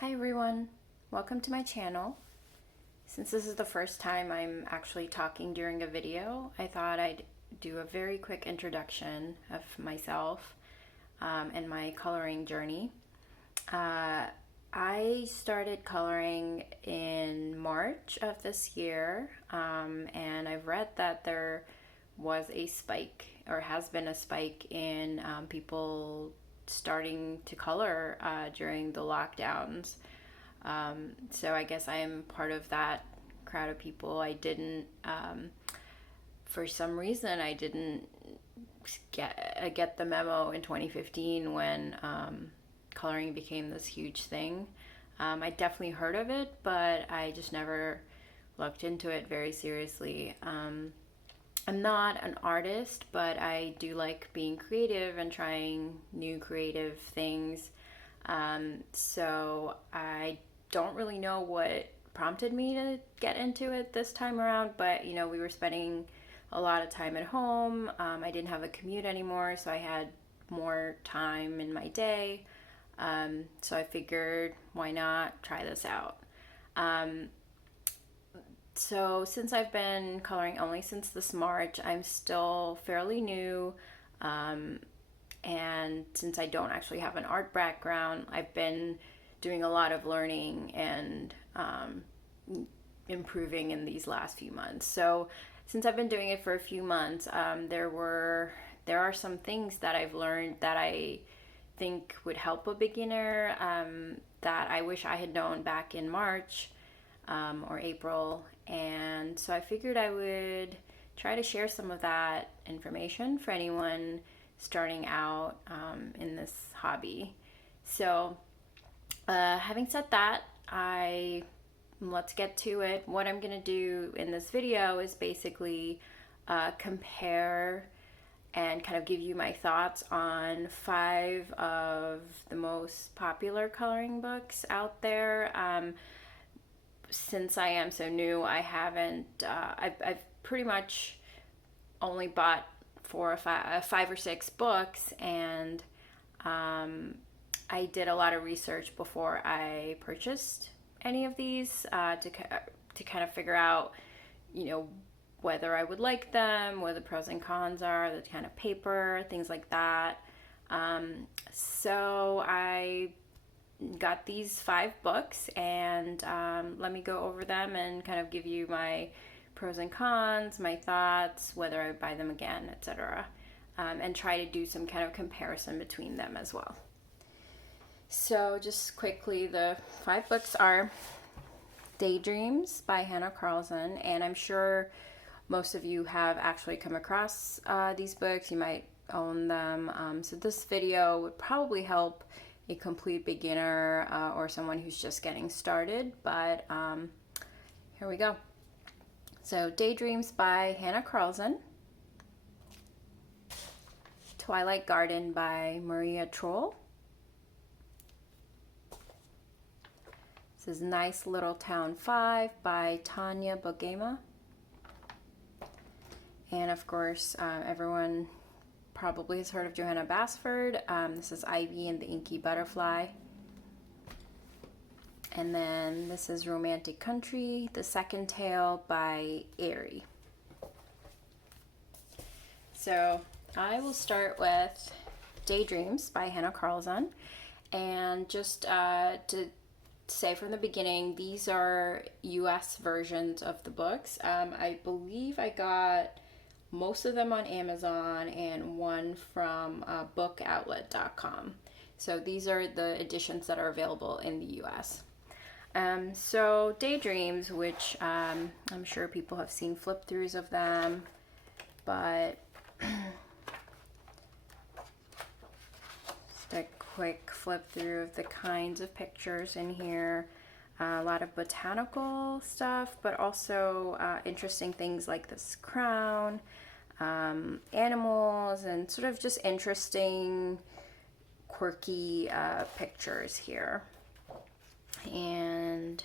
Hi everyone, welcome to my channel. Since this is the first time I'm actually talking during a video, I thought I'd do a very quick introduction of myself and my coloring journey. I started coloring in March of this year, and I've read that there was a spike, or has been a spike, in people starting to color during the lockdowns. So I guess I am part of that crowd of people. I didn't, for some reason, I didn't get the memo in 2015 when coloring became this huge thing. I definitely heard of it, but I just never looked into it very seriously. I'm not an artist, but I do like being creative and trying new creative things. So I don't really know what prompted me to get into it this time around, but we were spending a lot of time at home. I didn't have a commute anymore, so I had more time in my day. So I figured, why not try this out? So since I've been coloring only since this March, I'm still fairly new. And since I don't actually have an art background, I've been doing a lot of learning and improving in these last few months. So since I've been doing it for a few months, there are some things that I've learned that I think would help a beginner, that I wish I had known back in March or April. And so I figured I would try to share some of that information for anyone starting out in this hobby. So having said that, let's get to it. What I'm going to do in this video is basically compare and kind of give you my thoughts on 5 of the most popular coloring books out there. Since I am so new, I haven't, I've pretty much only bought 5 or 6 books, and I did a lot of research before I purchased any of these to kind of figure out, whether I would like them, what the pros and cons are, the kind of paper, things like that. So I got these 5 books, and let me go over them and kind of give you my pros and cons, my thoughts, whether I buy them again, etc. And try to do some kind of comparison between them as well. So just quickly, the 5 books are Daydreams by Hanna Karlzon, and I'm sure most of you have actually come across these books. You might own them. So this video would probably help a complete beginner or someone who's just getting started, but here we go. So Daydreams by Hanna Karlzon, Twilight Garden by Maria Trolle. This is Nice Little Town 5 by Tanya Bogema. And of course, everyone probably has heard of Johanna Basford. This is Ivy and the Inky Butterfly. And then this is Romantic Country, The Second Tale by Eriy. So I will start with Daydreams by Hanna Karlzon. And just to say from the beginning, these are US versions of the books. I believe I got most of them on Amazon and one from bookoutlet.com. So these are the editions that are available in the US. So Daydreams, which I'm sure people have seen flip-throughs of them, but just a quick flip-through of the kinds of pictures in here. A lot of botanical stuff, but also interesting things like this crown, animals, and sort of just interesting, quirky pictures here. And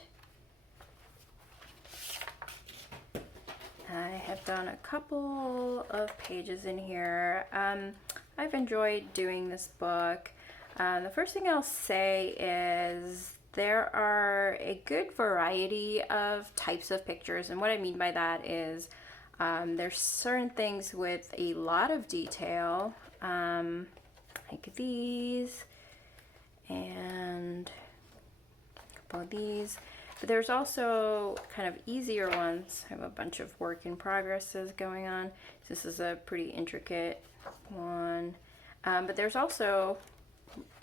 I have done a couple of pages in here. I've enjoyed doing this book. The first thing I'll say is there are a good variety of types of pictures, and what I mean by that is there's certain things with a lot of detail, like these, and a couple of these. But there's also kind of easier ones. I have a bunch of work in progresses going on. This is a pretty intricate one. But there's also,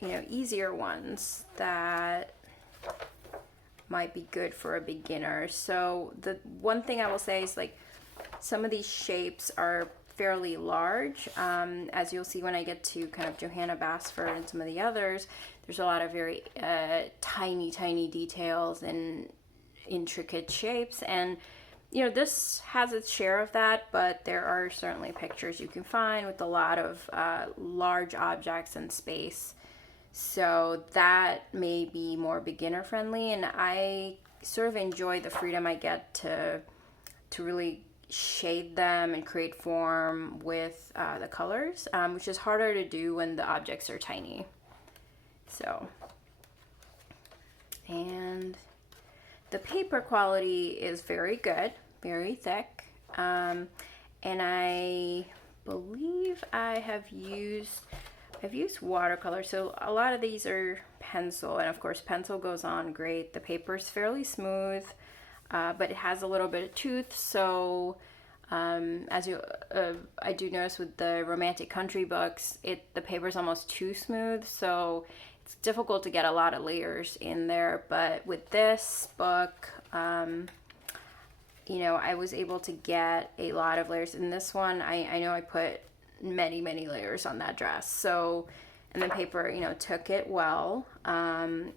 you know, easier ones that might be good for a beginner. So the one thing I will say is, like, some of these shapes are fairly large. As you'll see when I get to kind of Johanna, Basford, and some of the others, there's a lot of very tiny details and intricate shapes. And, you know, this has its share of that, but there are certainly pictures you can find with a lot of large objects and space. So that may be more beginner friendly, and I sort of enjoy the freedom I get to really shade them and create form with the colors, which is harder to do when the objects are tiny. So, and the paper quality is very good, very thick, and I believe I've used watercolor. So a lot of these are pencil, and of course pencil goes on great. The paper is fairly smooth, but it has a little bit of tooth. So as you, I do notice with the romantic country books, the paper is almost too smooth, so it's difficult to get a lot of layers in there. But with this book, you know, I was able to get a lot of layers. In this one, I know I put many layers on that dress. So, and the paper, you know, took it well, and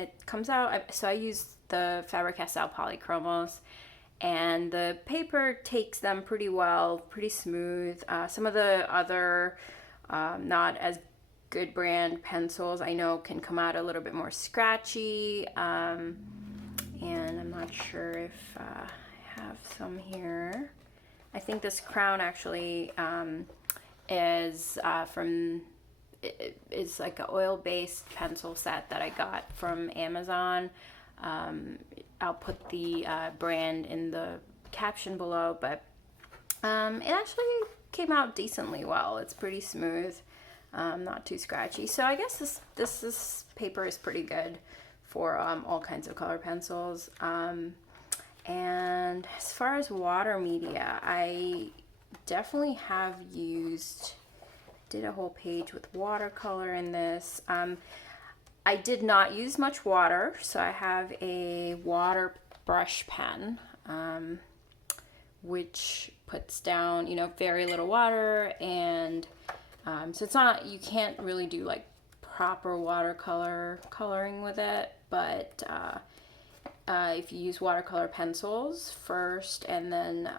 it comes out. So I used the Faber-Castell Polychromos, and the paper takes them pretty well, pretty smooth. Some of the other not as good brand pencils I know can come out a little bit more scratchy, and I'm not sure if I have some here. I think this crown actually is is like an oil-based pencil set that I got from Amazon. I'll put the brand in the caption below, but it actually came out decently well. It's pretty smooth, not too scratchy. So I guess this paper is pretty good for all kinds of color pencils. And as far as water media, I definitely have did a whole page with watercolor in this. I did not use much water, so I have a water brush pen, which puts down, you know, very little water, and so it's not, you can't really do like proper watercolor coloring with it, but if you use watercolor pencils first and then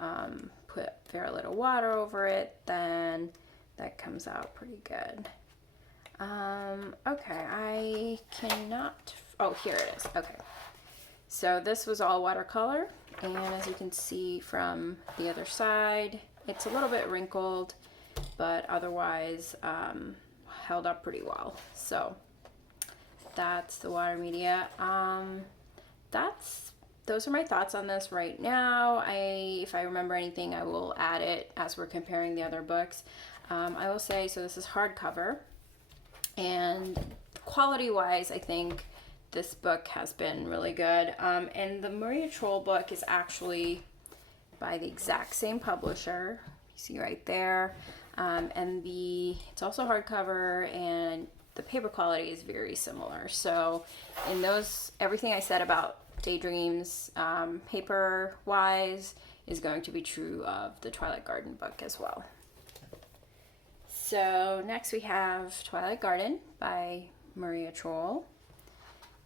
put very little water over it, then that comes out pretty good. Okay, I cannot, oh, here it is. Okay, so this was all watercolor, and as you can see from the other side, it's a little bit wrinkled, but otherwise held up pretty well. So that's the water media. Those are my thoughts on this right now. If I remember anything, I will add it as we're comparing the other books. I will say, so this is hardcover, and quality-wise, I think this book has been really good. And the Maria Trolle book is actually by the exact same publisher. You see right there. And it's also hardcover, and the paper quality is very similar. So in those, everything I said about Daydreams paper-wise is going to be true of the Twilight Garden book as well. So next we have Twilight Garden by Maria Trolle.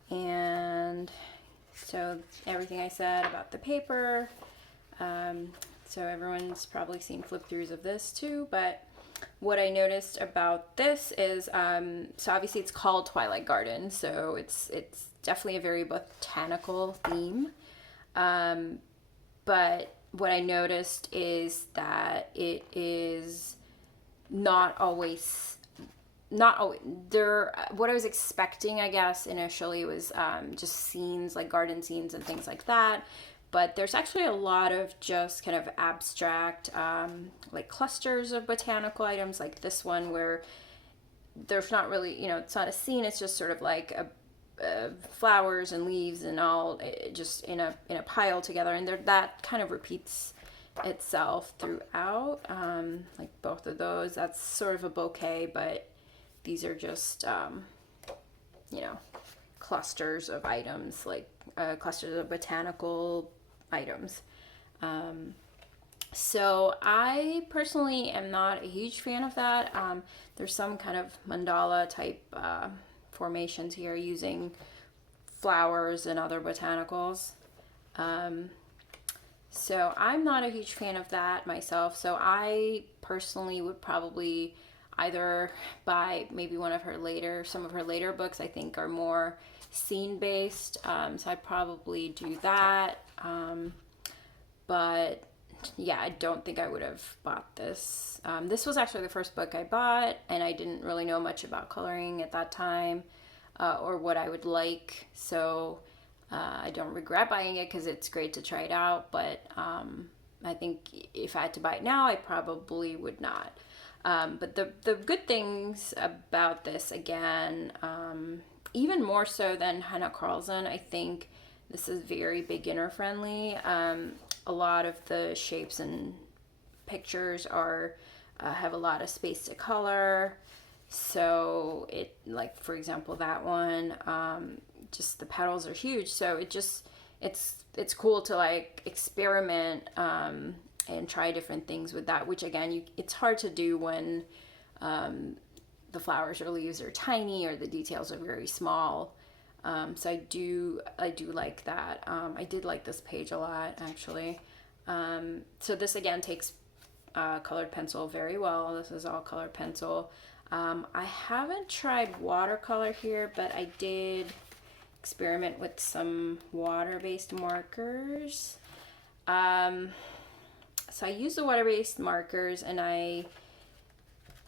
And so everything I said about the paper, so everyone's probably seen flip-throughs of this too, but what I noticed about this is, so obviously it's called Twilight Garden, so it's definitely a very botanical theme, but what I noticed is that it is not always not always, there, what I was expecting, I guess, initially was just scenes, like garden scenes and things like that. But there's actually a lot of just kind of abstract, like clusters of botanical items, like this one where there's not really, it's not a scene, it's just sort of like flowers and leaves and all just in a pile together, and that kind of repeats itself throughout. Like both of those, that's sort of a bouquet, but these are just clusters of items, like clusters of botanical items. So I personally am not a huge fan of that. There's some kind of mandala type formations here using flowers and other botanicals. So I'm not a huge fan of that myself. So I personally would probably either buy maybe some of her later books, I think are more scene based. So I'd probably do that. But yeah, I don't think I would have bought this. This was actually the first book I bought, and I didn't really know much about coloring at that time, or what I would like. So I don't regret buying it because it's great to try it out. But I think if I had to buy it now, I probably would not. But the good things about this, again, even more so than Hanna Karlzon, I think this is very beginner friendly. A lot of the shapes and pictures have a lot of space to color. So it, like for example, that one, just the petals are huge. So it's cool to like experiment and try different things with that. Which again, it's hard to do when the flowers or leaves are tiny or the details are very small. So I do like that. I did like this page a lot, actually. So this again takes colored pencil very well. This is all colored pencil. I haven't tried watercolor here, but I did experiment with some water-based markers. So I used the water-based markers, and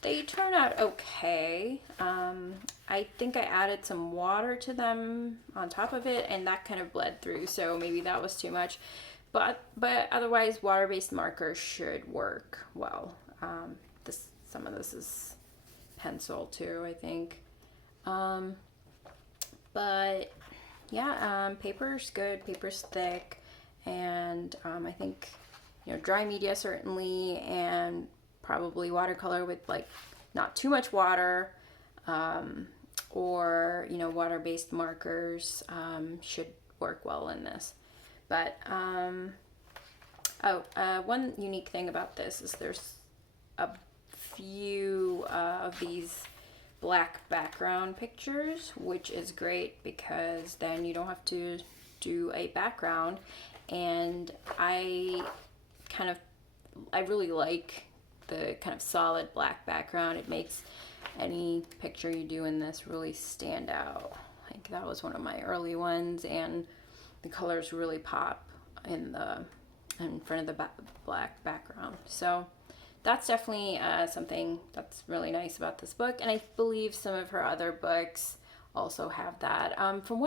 they turn out okay. I think I added some water to them on top of it, and that kind of bled through, so maybe that was too much. But otherwise, water-based markers should work well. Some of this is pencil too, I think. But yeah, paper's good. Paper's thick, and I think dry media certainly, and probably watercolor with like not too much water, or water-based markers should work well in this. But one unique thing about this is there's a few of these black background pictures, which is great because then you don't have to do a background. And I really like the kind of solid black background. It makes any picture you do in this really stand out. I think that was one of my early ones, and the colors really pop in front of the black background. So that's definitely something that's really nice about this book, and I believe some of her other books also have that. From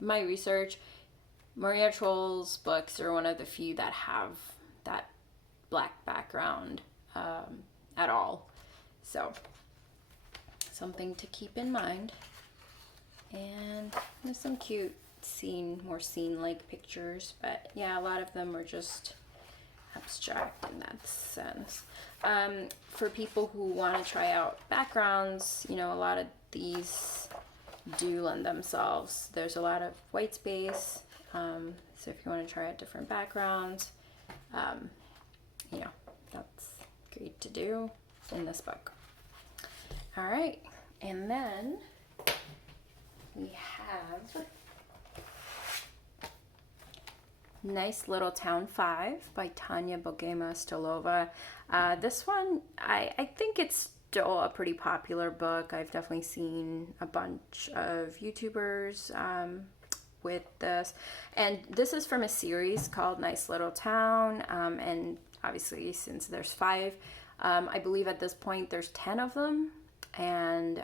my research, Maria Trolle's books are one of the few that have that black background at all. So something to keep in mind. And there's some cute more scene-like pictures, but yeah, a lot of them are just abstract in that sense. For people who want to try out backgrounds, a lot of these do lend themselves. There's a lot of white space, so if you want to try out different backgrounds, that's great to do in this book. All right, and then we have Nice Little Town 5 by Tanya, Bogema, Stolova. This one, I think it's still a pretty popular book. I've definitely seen a bunch of YouTubers with this. And this is from a series called Nice Little Town. And obviously, since there's 5, I believe at this point there's 10 of them. and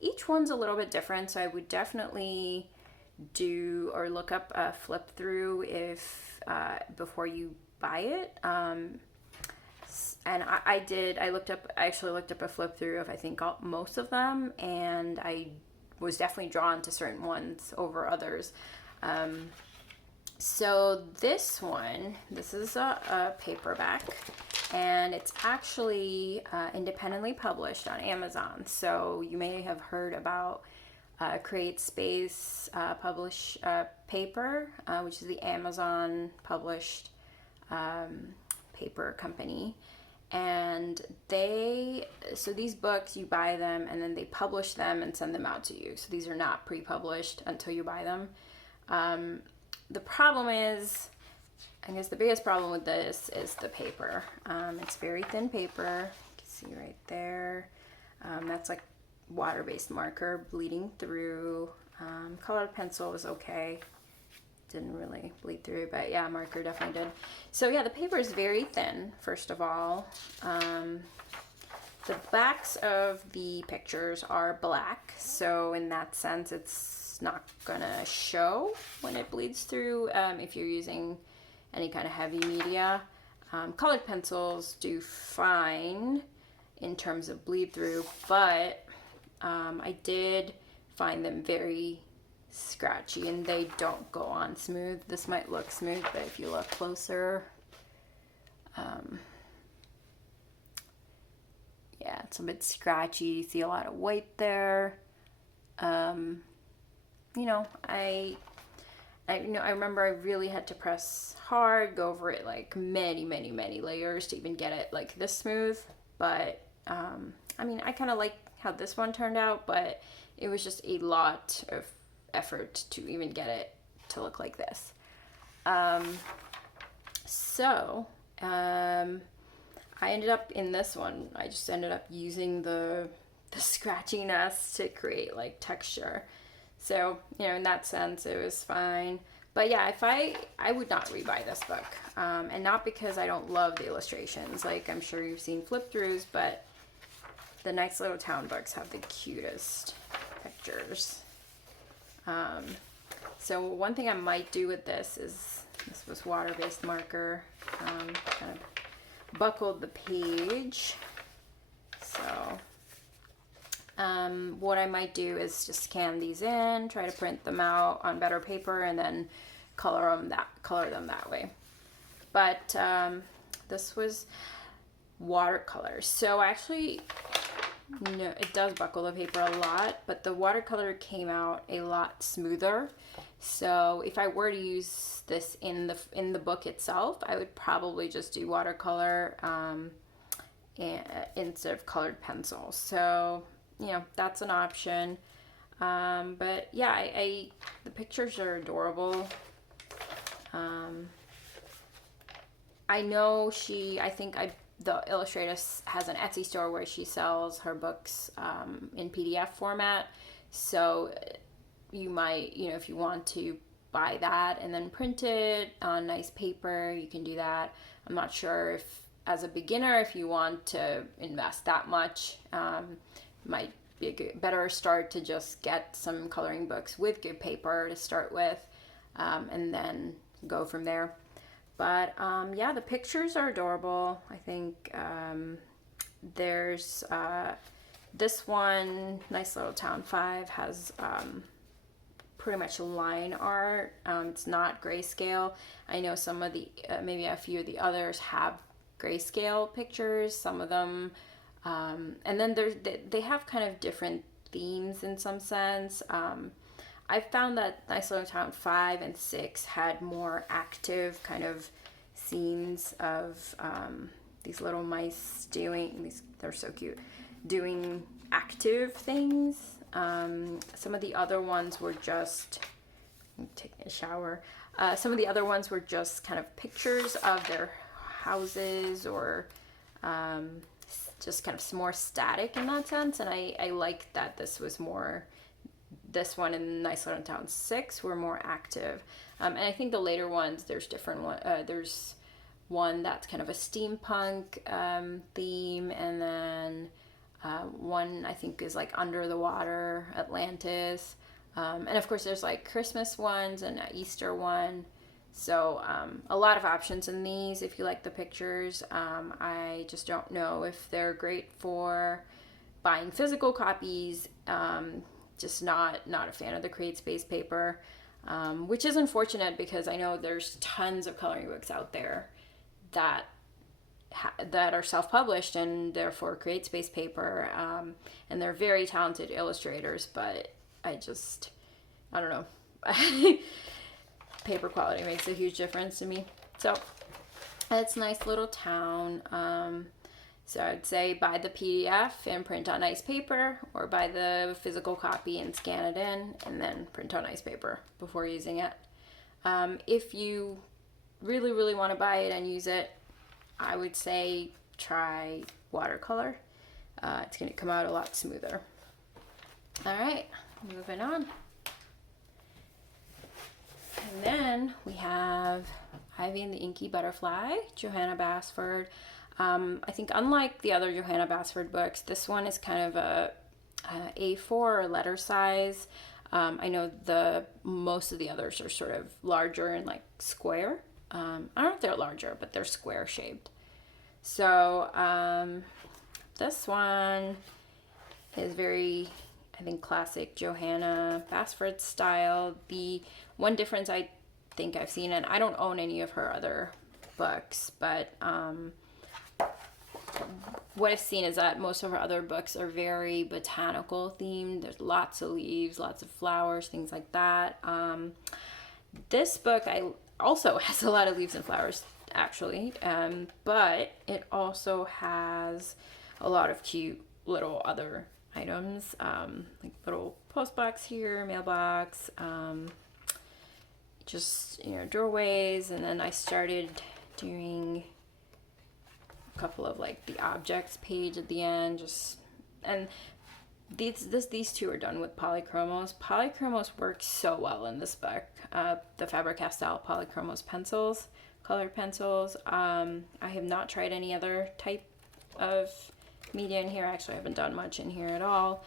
each one's a little bit different, so I would definitely do or look up a flip through if before you buy it. And I actually looked up a flip through of I think most of them, and I was definitely drawn to certain ones over others. So this is a paperback, and it's actually independently published on Amazon. So you may have heard about Create Space Paper, which is the Amazon published paper company. And so these books, you buy them and then they publish them and send them out to you. So these are not pre-published until you buy them. The problem is, I guess the biggest problem with this is the paper. It's very thin paper. You can see right there. That's like water-based marker bleeding through. Colored pencil was okay. Didn't really bleed through, but yeah, marker definitely did. So yeah, the paper is very thin, first of all. The backs of the pictures are black, so in that sense, it's not gonna show when it bleeds through if you're using any kind of heavy media. Colored pencils do fine in terms of bleed through, but I did find them very scratchy and they don't go on smooth. This might look smooth, but if you look closer, yeah, it's a bit scratchy. You see a lot of white there. You know, I remember I really had to press hard, go over it like many layers to even get it like this smooth. But I mean, I kind of like how this one turned out, but it was just a lot of effort to even get it to look like this. I ended up in this one, I just ended up using the scratchiness to create like texture. So, you know, in that sense, it was fine. But yeah, I would not rebuy this book. And not because I don't love the illustrations. Like, I'm sure you've seen flip throughs, but the Nice Little Town books have the cutest pictures. So one thing I might do with this was water-based marker. Kind of buckled the page. So what I might do is just scan these in, try to print them out on better paper, and then color them that way. But this was watercolor. So actually, no, it does buckle the paper a lot, but the watercolor came out a lot smoother. So if I were to use this in the book itself, I would probably just do watercolor instead of colored pencil. So, you know, that's an option. But yeah, the pictures are adorable. I know the illustrator has an Etsy store where she sells her books in PDF format. So you might, you know, if you want to buy that and then print it on nice paper, you can do that. I'm not sure if, as a beginner, if you want to invest that much, might be a better start to just get some coloring books with good paper to start with, and then go from there. But yeah, the pictures are adorable. I think there's this one, Nice Little Town 5, has pretty much line art. It's not grayscale. I know some of the, maybe a few of the others have grayscale pictures, some of them. And then they have kind of different themes in some sense. I found that Nice Little Town 5 and 6 had more active kind of scenes of these little mice they're so cute, doing active things. Some of the other ones were just taking a shower. Some of the other ones were just kind of pictures of their houses, or just kind of more static in that sense. And I liked that this one and Nice Little Town 6 were more active. And I think the later ones, there's different one. There's one that's kind of a steampunk theme, and then One I think is like Under the Water, Atlantis. And of course there's like Christmas ones and an Easter one. So a lot of options in these if you like the pictures. I just don't know if they're great for buying physical copies. Just not a fan of the CreateSpace paper, which is unfortunate because I know there's tons of coloring books out there that are self-published and therefore CreateSpace paper, and they're very talented illustrators, but I don't know. Paper quality makes a huge difference to me. So it's a nice little town. So I'd say buy the PDF and print on nice paper, or buy the physical copy and scan it in and then print on nice paper before using it. If you really, really want to buy it and use it, I would say try watercolor. It's going to come out a lot smoother. All right, moving on. And then we have Ivy and the Inky Butterfly, Johanna Basford. I think unlike the other Johanna Basford books, this one is kind of a A4 or letter size. I know most of the others are sort of larger and like square. I don't know if they're larger, but they're square shaped. So this one is very, I think, classic Johanna Basford style. The one difference I think I've seen, and I don't own any of her other books, but what I've seen is that most of her other books are very botanical themed. There's lots of leaves, lots of flowers, things like that. This book also has a lot of leaves and flowers, actually, but it also has a lot of cute little other items, like little post box here, mailbox, just, doorways. And then I started doing a couple of like the objects page at the end, and these two are done with Polychromos. Polychromos works so well in this book. The Faber-Castell Polychromos pencils, colored pencils. I have not tried any other type of media in here. Actually, I haven't done much in here at all.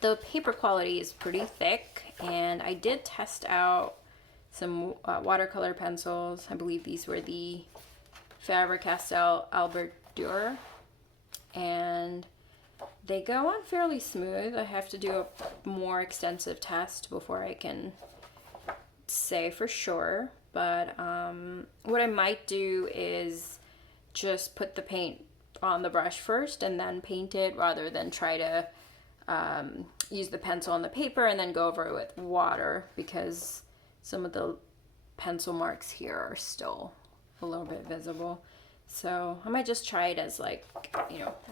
The paper quality is pretty thick, and I did test out some watercolor pencils. I believe these were the Faber-Castell Albrecht Durer, and they go on fairly smooth. I have to do a more extensive test before I can say for sure, but what I might do is just put the paint on the brush first and then paint it, rather than try to use the pencil on the paper and then go over it with water, because some of the pencil marks here are still a little bit visible. So I might just try it as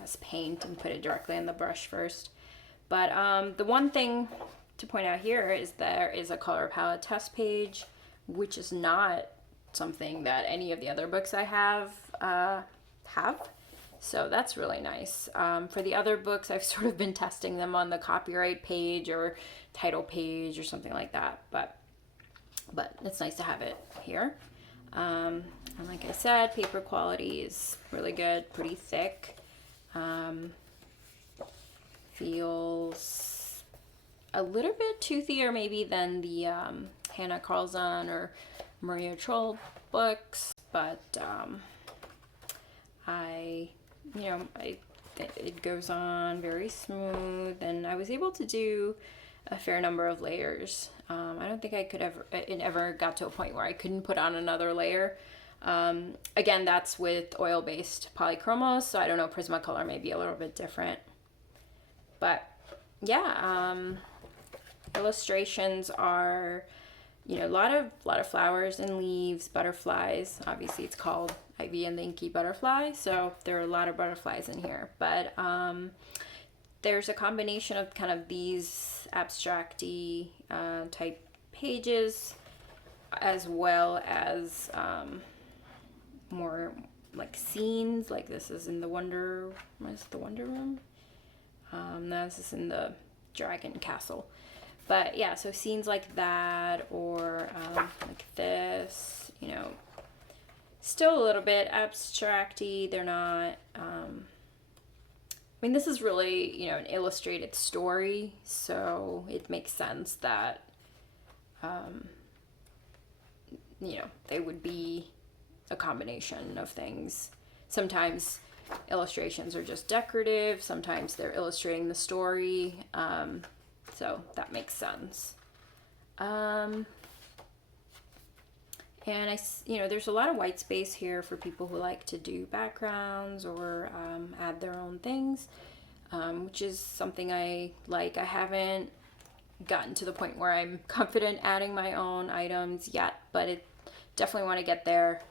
as paint and put it directly on the brush first. But the one thing to point out here is there is a color palette test page, which is not something that any of the other books I have. So that's really nice. For the other books, I've sort of been testing them on the copyright page or title page or something like that. But it's nice to have it here. And like I said, paper quality is really good, pretty thick. Feels a little bit toothier maybe than the Hanna Karlzon or Maria Trolle books, but it goes on very smooth, and I was able to do a fair number of layers. I don't think it ever got to a point where I couldn't put on another layer. Again, that's with oil-based Polychromos, so I don't know, Prismacolor may be a little bit different. But yeah, illustrations are, a lot of flowers and leaves, butterflies. Obviously, it's called Ivy and the Inky Butterfly, so there are a lot of butterflies in here. But there's a combination of kind of these abstract-y type pages, as well as more like scenes. Like this is in the Wonder Room. No, this is in the Dragon Castle. But yeah, so scenes like that, or like this, still a little bit abstract-y. They're not mean, this is really, you know, an illustrated story, so it makes sense that, you know, they would be a combination of things. Sometimes illustrations are just decorative, sometimes they're illustrating the story, so that makes sense. And you know, there's a lot of white space here for people who like to do backgrounds or add their own things, which is something I like. I haven't gotten to the point where I'm confident adding my own items yet, but it definitely want to get there,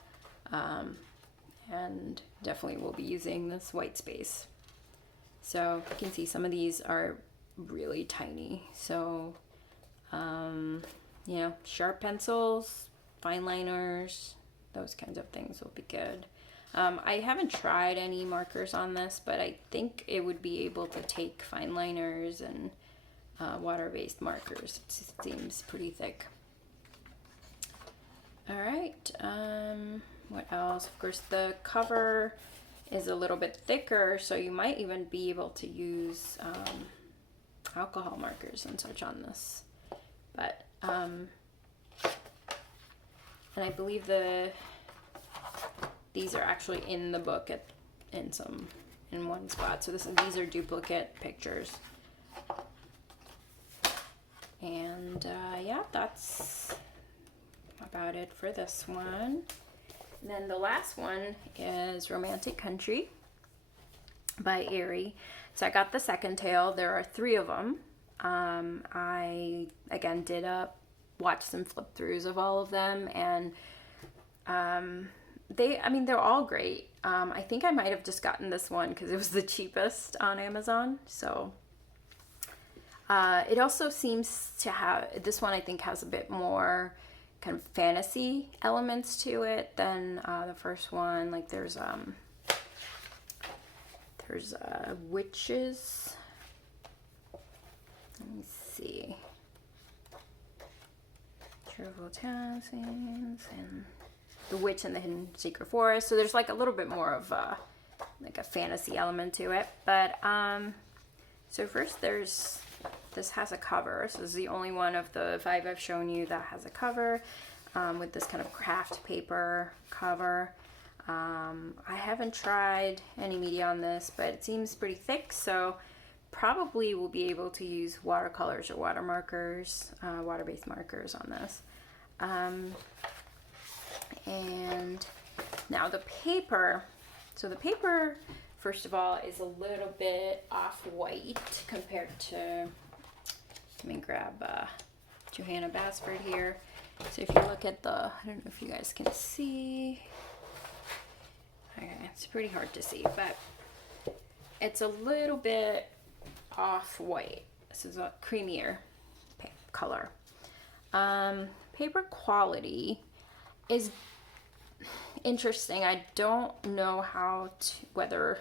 and definitely will be using this white space. So you can see some of these are really tiny. So, you know, sharp pencils, fine liners, those kinds of things will be good. I haven't tried any markers on this, but I think it would be able to take fine liners and water-based markers. It seems pretty thick. All right, what else? Of course, the cover is a little bit thicker, so you might even be able to use alcohol markers and such on this. But and I believe these are actually in the book in one spot. So these are duplicate pictures. And yeah, that's about it for this one. And then the last one is Romantic Country by Eriy. So I got the second tale. There are 3 of them. I again did watch some flip throughs of all of them, and they're all great. I think I might have just gotten this one because it was the cheapest on Amazon. So it also seems to have, this one I think has a bit more kind of fantasy elements to it than the first one. Like there's witches. Let me see. Cheerful Townsend and the Witch in the Hidden Secret Forest. So there's like a little bit more of like a fantasy element to it. But so first this has a cover. So this is the only one of the 5 I've shown you that has a cover, with this kind of craft paper cover. I haven't tried any media on this, but it seems pretty thick, so probably will be able to use watercolors or water markers, water-based markers on this. And now the paper. So the paper, first of all, is a little bit off-white compared to, let me grab Johanna Basford here. So if you look at I don't know if you guys can see. Okay, it's pretty hard to see, but it's a little bit off-white. This is a creamier color. Paper quality is interesting. I don't know whether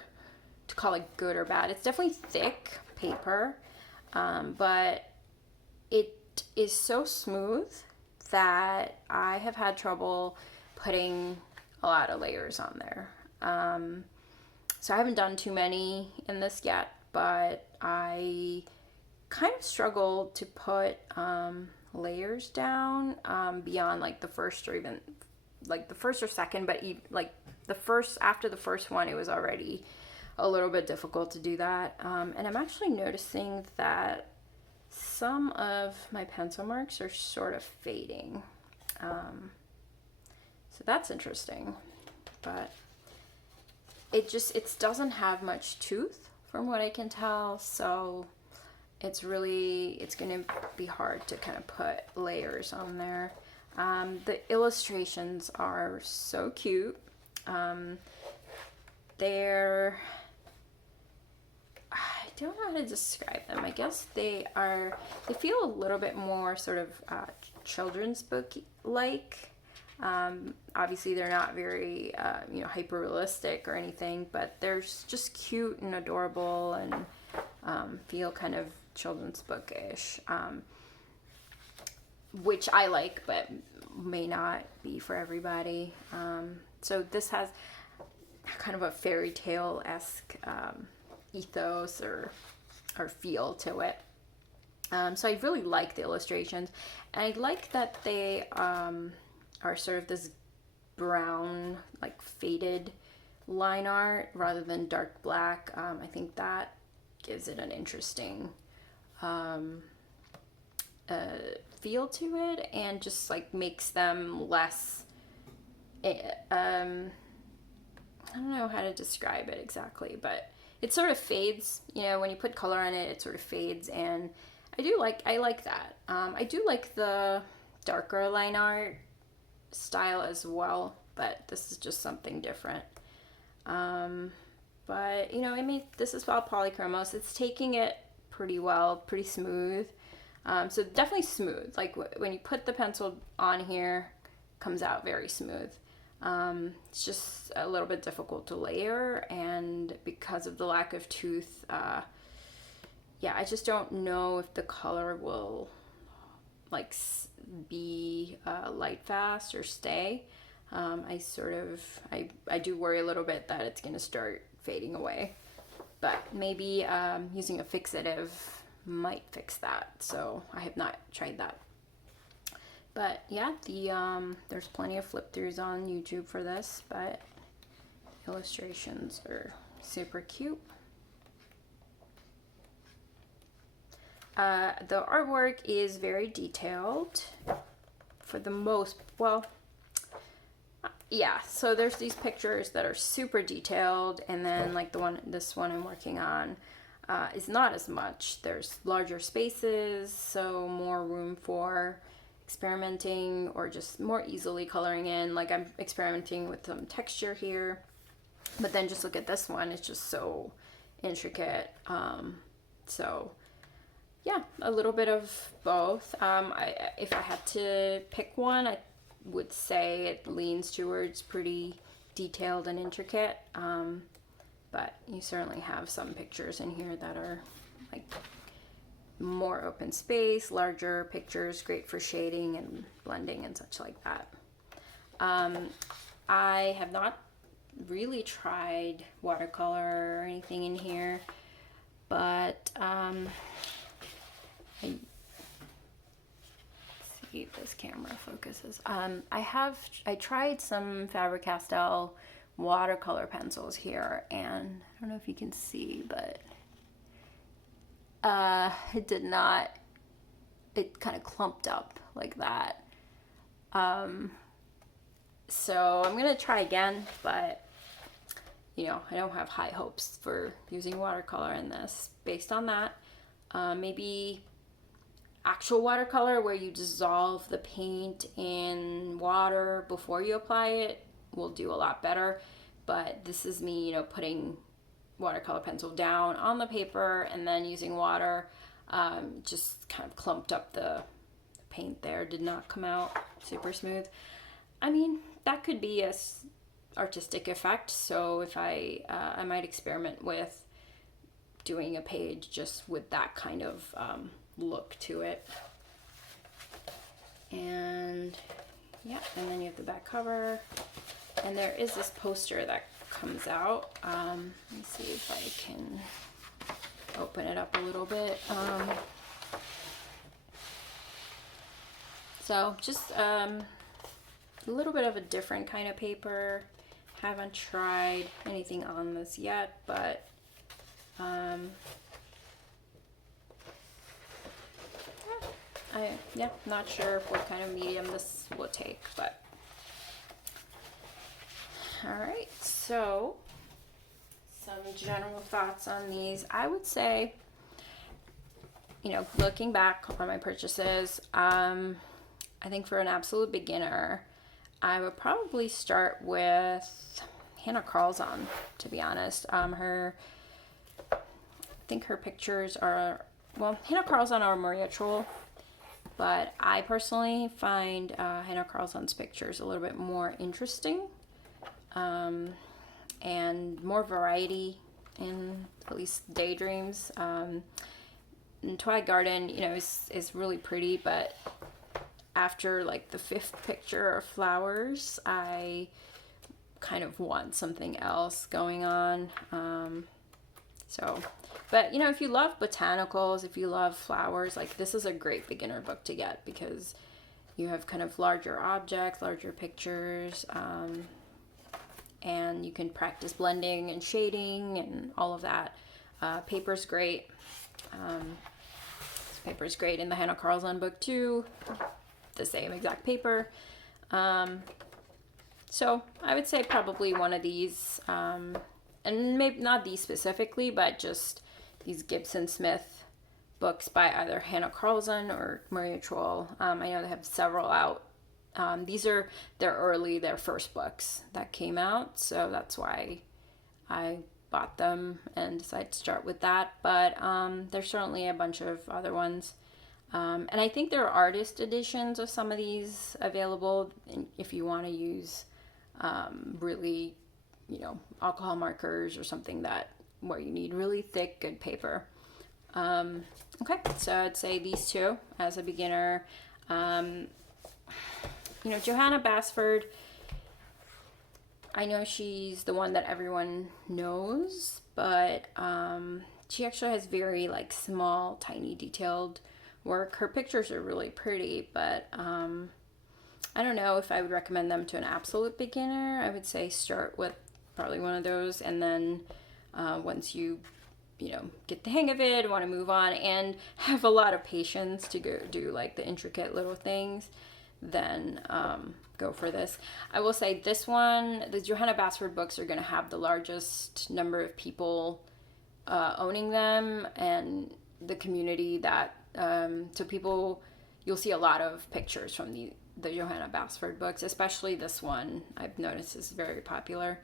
to call it good or bad. It's definitely thick paper, but it is so smooth that I have had trouble putting a lot of layers on there. So I haven't done too many in this yet, but I kind of struggle to put layers down beyond like the first, or even like the first or second, but like after the first one, it was already a little bit difficult to do that. And I'm actually noticing that some of my pencil marks are sort of fading. So that's interesting, but it doesn't have much tooth from what I can tell. So it's going to be hard to kind of put layers on there. The illustrations are so cute. I don't know how to describe them. I guess they feel a little bit more sort of children's book like. Obviously they're not very hyper realistic or anything, but they're just cute and adorable and feel kind of children's bookish, which I like, but may not be for everybody. So this has kind of a fairy tale-esque ethos or feel to it. So I really like the illustrations, and I like that they are sort of this brown, like faded line art rather than dark black. I think that gives it an interesting feel to it, and just like makes them less I don't know how to describe it exactly, but it sort of fades, you know, when you put color on it, it sort of fades, and I like that. I do like the darker line art style as well, but this is just something different. But, you know, I mean, this is about Polychromos. It's taking it pretty well, pretty smooth. So definitely smooth. Like when you put the pencil on here, it comes out very smooth. It's just a little bit difficult to layer, and because of the lack of tooth, yeah, I just don't know if the color will like be light fast or stay. I do worry a little bit that it's gonna start fading away, but maybe using a fixative might fix that. So I have not tried that. But yeah, there's plenty of flip throughs on YouTube for this, but illustrations are super cute. The artwork is very detailed for the most, well, yeah, so there's these pictures that are super detailed, and then like this one I'm working on is not as much. There's larger spaces, so more room for experimenting or just more easily coloring in. Like I'm experimenting with some texture here, but then just look at this one, it's just so intricate. So yeah, a little bit of both. If I had to pick one, I would say it leans towards pretty detailed and intricate, but you certainly have some pictures in here that are like more open space, larger pictures, great for shading and blending and such like that. I have not really tried watercolor or anything in here, but let's see if this camera focuses. I tried some Faber-Castell watercolor pencils here, and I don't know if you can see, but it did not, it kind of clumped up like that. So I'm gonna try again, but you know, I don't have high hopes for using watercolor in this based on that. Maybe actual watercolor where you dissolve the paint in water before you apply it will do a lot better, but this is me, you know, putting watercolor pencil down on the paper and then using water. Just kind of clumped up the paint there, did not come out super smooth. I mean, that could be a artistic effect, so if I might experiment with doing a page just with that kind of look to it. And yeah, and then you have the back cover, and there is this poster that comes out. Let me see if I can open it up a little bit. So just a little bit of a different kind of paper. Haven't tried anything on this yet, but yeah, not sure what kind of medium this will take, but all right. So some general thoughts on these. I would say, you know, looking back on my purchases, I think for an absolute beginner, I would probably start with Hanna Karlzon, to be honest. I think her pictures are, well, Hanna Karlzon are Maria Trolle, but I personally find Hanna Karlzon's pictures a little bit more interesting, and more variety in at least Daydreams. And Twilight Garden, you know, is really pretty, but after like the 5th picture of flowers, I kind of want something else going on. So, but you know, if you love botanicals, if you love flowers, like this is a great beginner book to get because you have kind of larger objects, larger pictures, and you can practice blending and shading and all of that. Paper's great. Paper's great in the Hanna Karlzon book too. The same exact paper. So I would say probably one of these, and maybe not these specifically, but just these Gibson Smith books by either Hanna Karlzon or Maria Trolle. I know they have several out. These are their first books that came out, so that's why I bought them and decided to start with that. But there's certainly a bunch of other ones. And I think there are artist editions of some of these available if you want to use really, you know, alcohol markers or something where you need really thick, good paper. Okay, so I'd say these two as a beginner. You know, Johanna Basford, I know she's the one that everyone knows, but she actually has very like small, tiny, detailed work. Her pictures are really pretty, but I don't know if I would recommend them to an absolute beginner. I would say start with probably one of those, and then once you know, get the hang of it, want to move on, and have a lot of patience to go do like the intricate little things, then go for this. I will say this one, the Johanna Basford books are going to have the largest number of people owning them, and the community that so people, you'll see a lot of pictures from the Johanna Basford books, especially this one I've noticed is very popular.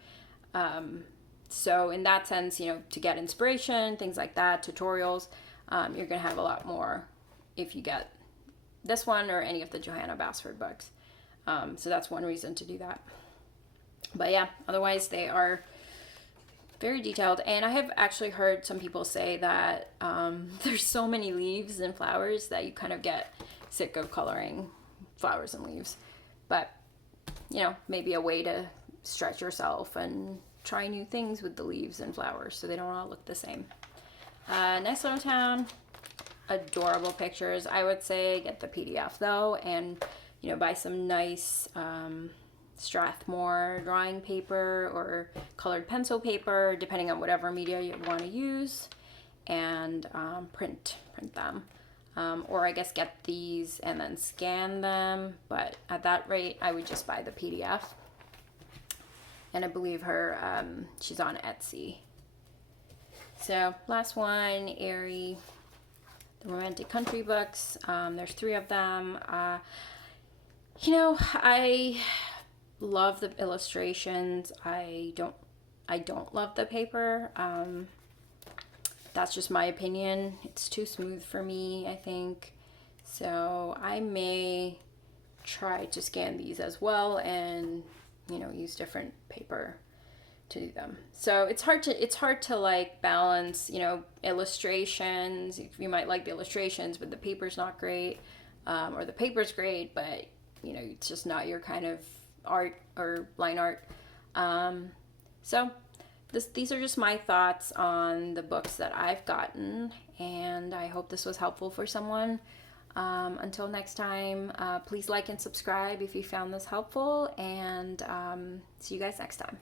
So in that sense, you know, to get inspiration, things like that, tutorials, you're going to have a lot more if you get this one or any of the Johanna Basford books. So that's one reason to do that. But yeah, otherwise they are very detailed. And I have actually heard some people say that there's so many leaves and flowers that you kind of get sick of coloring flowers and leaves. But, you know, maybe a way to stretch yourself and try new things with the leaves and flowers so they don't all look the same. Nice little town. Adorable pictures. I would say get the PDF though, and you know, buy some nice Strathmore drawing paper or colored pencil paper, depending on whatever media you want to use, and print them. Or I guess get these and then scan them, but at that rate I would just buy the PDF. And I believe her, she's on Etsy. So last one, Eriy, the romantic country books. There's 3 of them. You know, I love the illustrations. I don't love the paper. That's just my opinion. It's too smooth for me, I think. So I may try to scan these as well and, you know, use different paper to do them. So it's hard to like balance, you know, illustrations. You might like the illustrations, but the paper's not great, or the paper's great, but you know, it's just not your kind of art or line art. So these are just my thoughts on the books that I've gotten, and I hope this was helpful for someone. Until next time, please like and subscribe if you found this helpful, and see you guys next time.